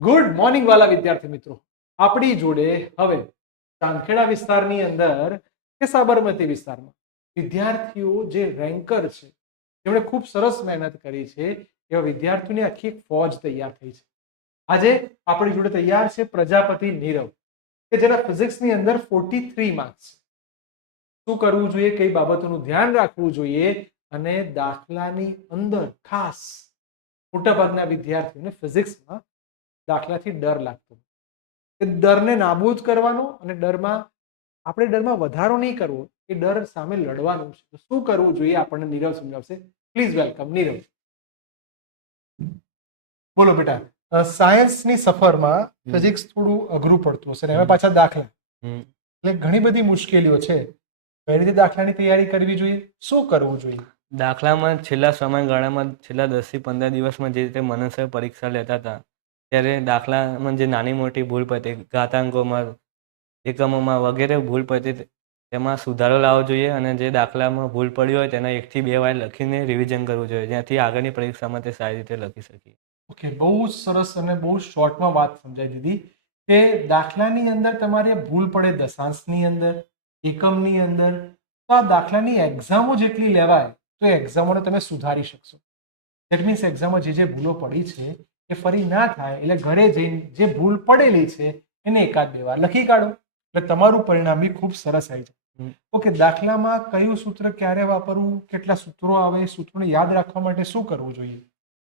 Good morning વાલા વિદ્યાર્થી મિત્રો, આપણી જોડે હવે ચાંદખેડા વિસ્તારની અંદર કે સાબરમતી વિસ્તારમાં વિદ્યાર્થીઓ જે રેન્કર છે જેમણે ખૂબ સરસ મહેનત કરી છે એવા વિદ્યાર્થીઓની આખી એક ફોજ તૈયાર થઈ છે. આજે આપણી જોડે તૈયાર છે પ્રજાપતિ નીરવ કે જેના ફિઝિક્સની અંદર 43 માર્ક્સ. શું કરવું જોઈએ, કઈ બાબતોનું ધ્યાન રાખવું જોઈએ અને દાખલાની અંદર ખાસ મોટાભાગના વિદ્યાર્થીઓને ફિઝિક્સમાં દાખલાથી ડર લાગતો. એ ડરને નાબૂદ કરવાનો અને ડરમાં વધારો નહીં કરવો, એ ડર સામે લડવાનું છે. તો શું કરવું જોઈએ આપણને નીરવ સમજાવશે. Please welcome Nirav. બોલો બેટા, સાયન્સની સફરમાં ફિઝિક્સ થોડું અઘરું પડતું હશે ને એમાં પાછા દાખલા, એટલે ઘણી બધી મુશ્કેલીઓ છે. કઈ રીતે દાખલાની તૈયારી કરવી જોઈએ, શું કરવું જોઈએ? દાખલામાં છેલ્લા સમયગાળામાં છેલ્લા 10 થી 15 દિવસમાં જે રીતે મનસ્ય પરીક્ષા લેતા હતા ત્યારે દાખલામાં જે નાની મોટી ભૂલ પડતી, ઘાતાંકોમાં, એકમોમાં વગેરે ભૂલ પડતી, તેમાં સુધારો લાવવો જોઈએ અને જે દાખલામાં ભૂલ પડી હોય તેના 1 થી 2 વાર લખીને રિવિઝન કરવું જોઈએ, જેનાથી આગળની પરીક્ષામાં તે સારી રીતે લખી શકીએ. ઓકે, બહુ જ સરસ અને બહુ શોર્ટમાં વાત સમજાવી દીધી કે દાખલાની અંદર તમારે ભૂલ પડે દશાંશની અંદર, એકમની અંદર, તો આ દાખલાની એક્ઝામો જેટલી લેવાય તો એ એક્ઝામોને તમે સુધારી શકશો. દેટ મીન્સ એક્ઝામમાં જે ભૂલો પડી છે એ ફરી ના થાય, એટલે ઘરે જઈને જે ભૂલ પડેલી છે એને એકાદ બે વાર લખી કાઢો એટલે તમારું પરિણામ બી ખૂબ સરસ આવી જાય. ઓકે, દાખલામાં કયું સૂત્ર ક્યારે વાપરવું, કેટલા સૂત્રો આવે, સૂત્રોને યાદ રાખવા માટે શું કરવું જોઈએ?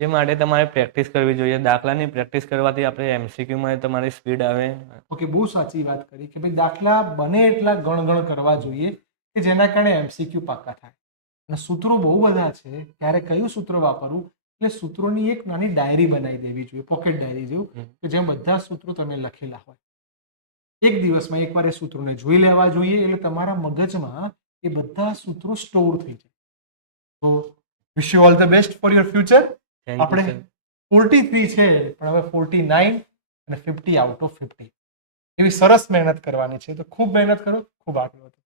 એ માટે તમારે પ્રેક્ટિસ કરવી જોઈએ. દાખલાની પ્રેક્ટિસ કરવાથી આપણે એમસીક્યુમાં તમારી સ્પીડ આવે. ઓકે, બહુ સાચી વાત કરી કે ભાઈ દાખલા બને એટલા ગણ કરવા જોઈએ કે જેના કારણે એમસીક્યુ પાકા થાય. અને સૂત્રો બહુ બધા છે, ત્યારે કયું સૂત્ર વાપરવું, એટલે સૂત્રોની એક નાની ડાયરી બનાવી દેવી જોઈએ, પોકેટ ડાયરી જેવું, કે જેમ બધા સૂત્રો તમે લખેલા હોય. એક દિવસમાં એકવાર એ સૂત્રોને જોઈ લેવા જોઈએ એટલે તમારા મગજમાં એ બધા સૂત્રો સ્ટોર થઈ જાય. તો wish you all the best for your future. આપણે 43 છે પણ હવે 49 અને 50 આઉટ ઓફ 50 એવી સરસ મહેનત કરવાની છે. તો ખૂબ મહેનત કરો, ખૂબ આગળ વધો.